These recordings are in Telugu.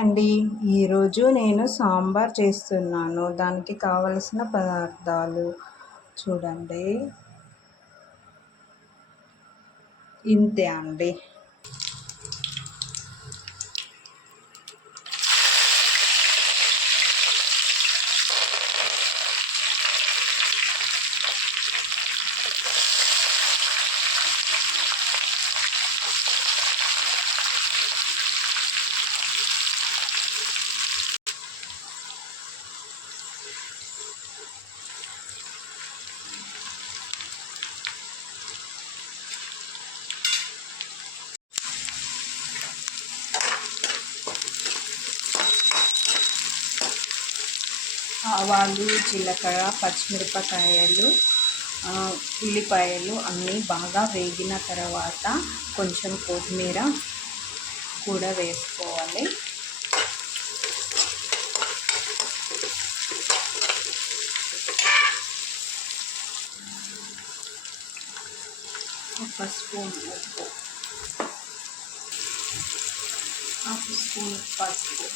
అండి, ఈరోజు నేను సాంబార్ చేస్తున్నాను. దానికి కావలసిన పదార్థాలు చూడండి. ఇంతే అండి. ఆవాలు, జీలకర్ర, పచ్చిమిరపకాయలు, ఉల్లిపాయలు అన్నీ బాగా వేగిన తర్వాత కొంచెం కొత్తిమీర కూడా వేసుకోవాలి. ఒక స్పూన్ ఉప్పు, హాఫ్ స్పూన్ పసుపు,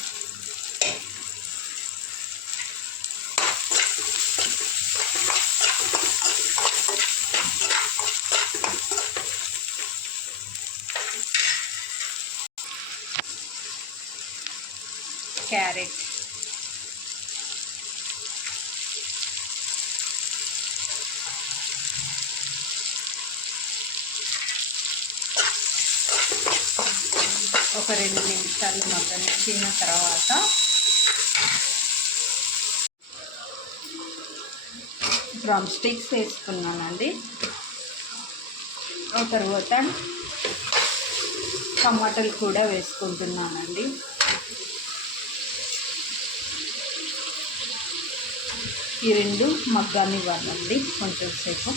క్యారెట్, ఒక 2 నిమిషాలు మగ్గనిచ్చిన తర్వాత డ్రమ్ స్టిక్స్ వేసుకున్నానండి. ఆ తర్వాత టమాటాలు కూడా వేసుకుంటున్నానండి. ఈ 2 మగ్గనివ్వాలండి కొంచెం సేపు.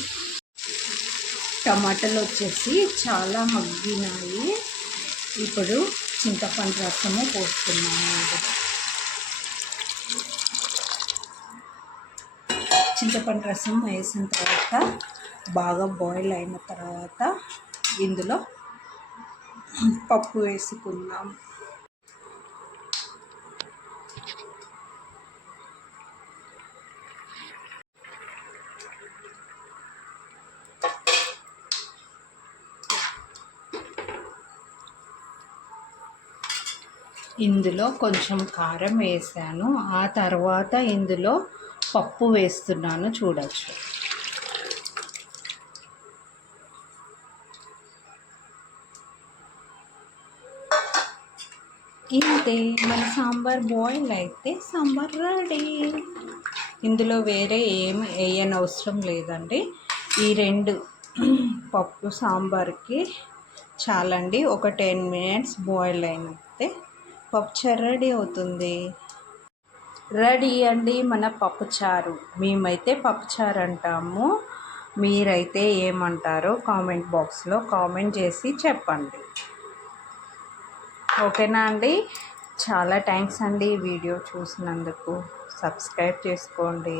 టమాటాలు వచ్చేసి చాలా మగ్గినాయి. ఇప్పుడు చింతపండు రసము పోస్తున్నాను. చింతపండు రసం వేసిన తర్వాత బాగా బాయిల్ అయిన తర్వాత ఇందులో పప్పు వేసుకుందాం. ఇందులో కొంచెం కారం వేసాను. ఆ తర్వాత ఇందులో పప్పు వేస్తున్నాను, చూడొచ్చు. ఇంతే, మన సాంబార్ బాయిల్ అయితే సాంబార్ రెడీ. ఇందులో వేరే ఏమి వేయనవసరం లేదండి. ఈ 2 పప్పు సాంబార్కి చాలండి. ఒక 10 మినిట్స్ బాయిల్ అయినట్టే పప్పుచారు రెడీ అవుతుంది. రెడీ అండి మన పప్పుచారు. మేమైతే పప్పుచారు అంటాము. మీరైతే ఏమంటారో కామెంట్ బాక్స్లో కామెంట్ చేసి చెప్పండి. ఓకేనా అండి? చాలా థ్యాంక్స్ అండి వీడియో చూసినందుకు. సబ్స్క్రైబ్ చేసుకోండి.